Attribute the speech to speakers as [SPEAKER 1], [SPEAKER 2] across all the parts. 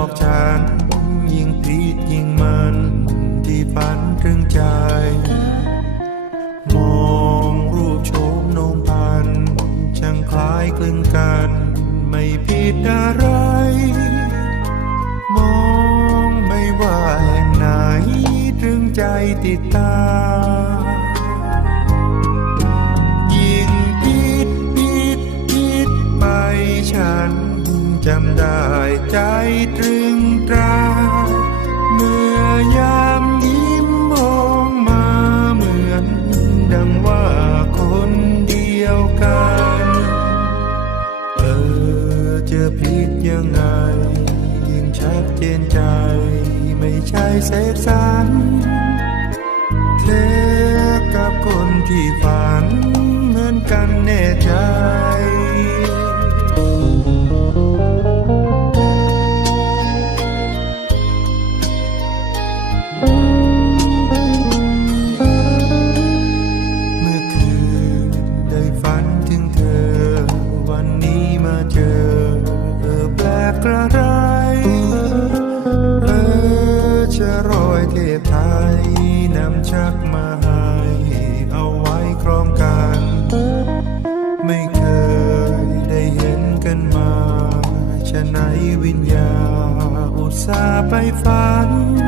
[SPEAKER 1] อกฉัน ยิ่งผิดยิ่งมันที่ฝันถึงใจ มองรูปโฉมโนมพันช่างคล้ายคลึงกัน ไม่ผิดอะไร มองไม่ว่าแห่งไหน ถึงใจติดตาม จำได้ใจตรึงตรา เมื่อยามยิ้มมองมาเหมือน ดังว่าคนเดียวกัน เออเจะผิดยังไง ยิ่งชัดเจนใจ ไม่ใช่เสกสรรเธอกับคนที่ฝัน กันมาชะไหนวิญญาอุตส่าห์ไปฝัน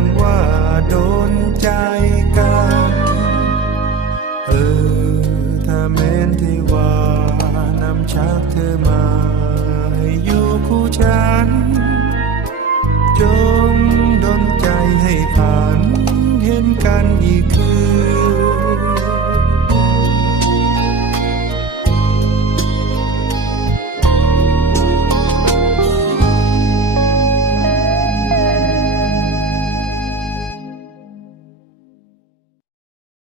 [SPEAKER 1] งว่าโดนใจกันเออถ้าเม้นที่ว่านำชักเธอมาให้อยู่คู่ฉัน จงดนใจให้ผ่านเห็นกันอีกคืน